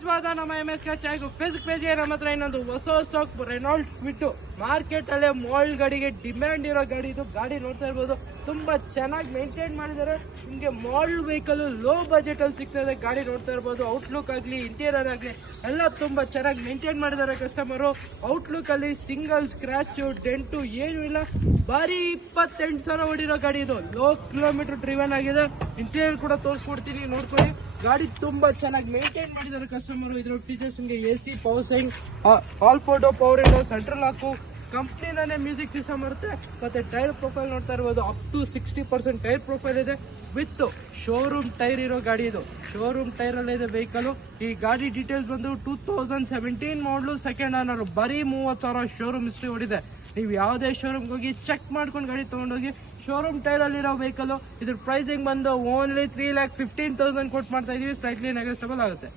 ವಿಶೇಷವಾದ ನಮ್ಮ MS ಚಾಯ್ಗು Facebook page ನಮ್ಮ ಹತ್ರ ಇನ್ನೊಂದು ಹೊಸ ಸ್ಟಾಕ್ ರೆನಾಲ್ಟ್ ಕ್ವಿಟ್ಟು ಮಾರ್ಕೆಟ್ ಅಲ್ಲೇ ಮಾಲ್ ಗಾಡಿಗೆ ಡಿಮ್ಯಾಂಡ್ ಇರೋ ಗಾಡಿ ಇದು. ಗಾಡಿ ನೋಡ್ತಾ ಇರ್ಬೋದು, ತುಂಬಾ ಚೆನ್ನಾಗಿ ಮೇಂಟೈನ್ ಮಾಡಿದ್ದಾರೆ. ನಿಮಗೆ ಮಾಲ್ ವೆಹಿಕಲ್ ಲೋ ಬಜೆಟ್ ಅಲ್ಲಿ ಸಿಗ್ತದೆ. ಗಾಡಿ ನೋಡ್ತಾ ಇರ್ಬೋದು, ಔಟ್ಲುಕ್ ಆಗಲಿ ಇಂಟೀರಿಯರ್ ಆಗಲಿ ಎಲ್ಲ ತುಂಬಾ ಚೆನ್ನಾಗಿ ಮೇಂಟೈನ್ ಮಾಡಿದ್ದಾರೆ ಕಸ್ಟಮರು. ಔಟ್ಲುಕ್ ಅಲ್ಲಿ ಸಿಂಗಲ್ ಸ್ಕ್ರಾಚ್ ಡೆಂಟು ಏನು ಇಲ್ಲ. ಬಾರಿ 28,000 ಹೊಡಿರೋ ಗಾಡಿ ಇದು. ಲೋ ಕಿಲೋಮೀಟರ್ ಡ್ರಿವನ್ ಆಗಿದೆ. ಇಂಟೀರಿಯರ್ ಕೂಡ ತೋರಿಸ್ಕೊಡ್ತೀನಿ, ನೋಡ್ಕೊಳ್ಳಿ. ಗಾಡಿ ತುಂಬಾ ಚೆನ್ನಾಗಿ ಮೇಂಟೈನ್ ಮಾಡಿದ್ದಾರೆ ಕಸ್ಟಮರ್. ಇದ್ರ ಫೀಚರ್ಸ್ ನಿಮಗೆ AC, power steering, all photo, power window, central lock, ಕಂಪ್ನಿನೇ ಮ್ಯೂಸಿಕ್ ಸಿಸ್ಟಮ್ ಬರುತ್ತೆ. ಮತ್ತೆ ಟೈರ್ ಪ್ರೊಫೈಲ್ ನೋಡ್ತಾ ಇರ್ಬೋದು, ಅಪ್ ಟು 60% ಟೈರ್ ಪ್ರೊಫೈಲ್ ಇದೆ. ವಿತ್ ಶೋರೂಮ್ ಟೈರ್ ಇರೋ ಗಾಡಿ ಇದು. ಶೋರೂಮ್ ಟೈರ್ ಅಲ್ಲೇ ಇದೆ ವೆಹಿಕಲ್. ಈ ಗಾಡಿ ಡೀಟೇಲ್ಸ್ ಬಂದು 2017 ಮಾಡಲು, ಸೆಕೆಂಡ್ ಓನರ್. ಬರೀ 30,000 ಶೋರೂಮ್ ಹಿಸ್ಟ್ರಿ ಹೊಡಿದೆ. ನೀವು ಯಾವುದೇ ಶೋರೂಮ್ಗೆ ಹೋಗಿ ಚೆಕ್ ಮಾಡ್ಕೊಂಡು ಗಾಡಿ ತೊಗೊಂಡೋಗಿ. ಶೋರೂಮ್ ಟೈರ್ ಅಲ್ಲಿರೋ ವೆಹಿಕಲ್. ಇದ್ರ ಪ್ರೈಸಿಂಗ್ ಬಂದು ಓನ್ಲಿ 3,15,000 ಕೊಟ್ಟು ಮಾಡ್ತಾ ಇದೀವಿ. ಸ್ಲೈಟ್ಲಿ ನೆಗೋಷಿಯಬಲ್ ಆಗುತ್ತೆ.